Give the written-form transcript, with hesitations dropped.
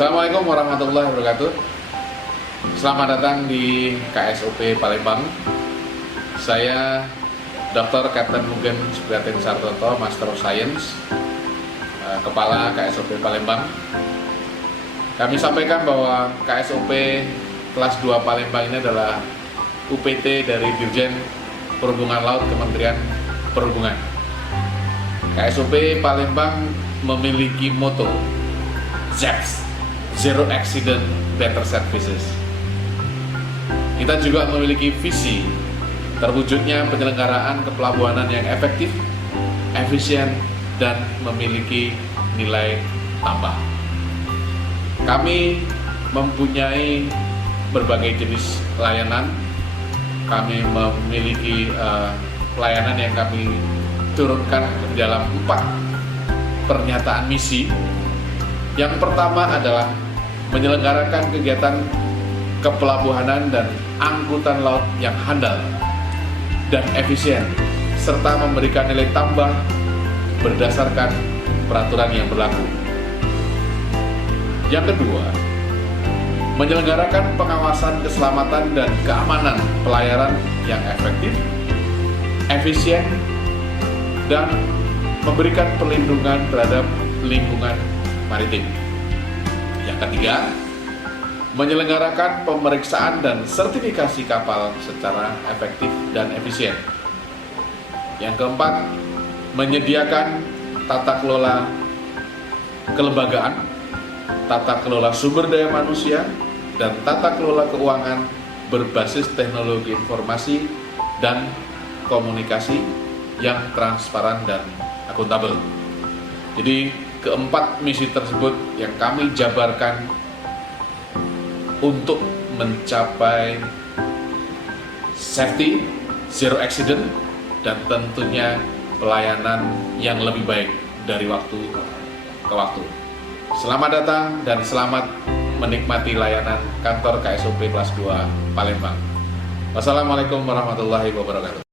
Assalamualaikum warahmatullahi wabarakatuh. Selamat datang di KSOP Palembang. Saya Dr. Kapten Mugen Supriyatin Sartoto, Master of Science, Kepala KSOP Palembang. Kami sampaikan bahwa KSOP kelas 2 Palembang ini adalah UPT dari Dirjen Perhubungan Laut Kementerian Perhubungan. KSOP Palembang memiliki moto ZAPS, Zero Accident, Better Services. Kita juga memiliki visi terwujudnya penyelenggaraan kepelabuhanan yang efektif, efisien, dan memiliki nilai tambah. Kami mempunyai berbagai jenis layanan. Kami memiliki pelayanan yang kami turunkan dalam 4 pernyataan misi. Yang pertama adalah menyelenggarakan kegiatan kepelabuhanan dan angkutan laut yang handal dan efisien, serta memberikan nilai tambah berdasarkan peraturan yang berlaku. Yang kedua, menyelenggarakan pengawasan keselamatan dan keamanan pelayaran yang efektif, efisien, dan memberikan perlindungan terhadap lingkungan maritim. Yang ketiga, menyelenggarakan pemeriksaan dan sertifikasi kapal secara efektif dan efisien. Yang keempat, menyediakan tata kelola kelembagaan, tata kelola sumber daya manusia, dan tata kelola keuangan berbasis teknologi informasi dan komunikasi yang transparan dan akuntabel. Jadi keempat misi tersebut yang kami jabarkan untuk mencapai safety, zero accident, dan tentunya pelayanan yang lebih baik dari waktu ke waktu. Selamat datang dan selamat menikmati layanan kantor KSOP kelas 2 Palembang. Wassalamualaikum warahmatullahi wabarakatuh.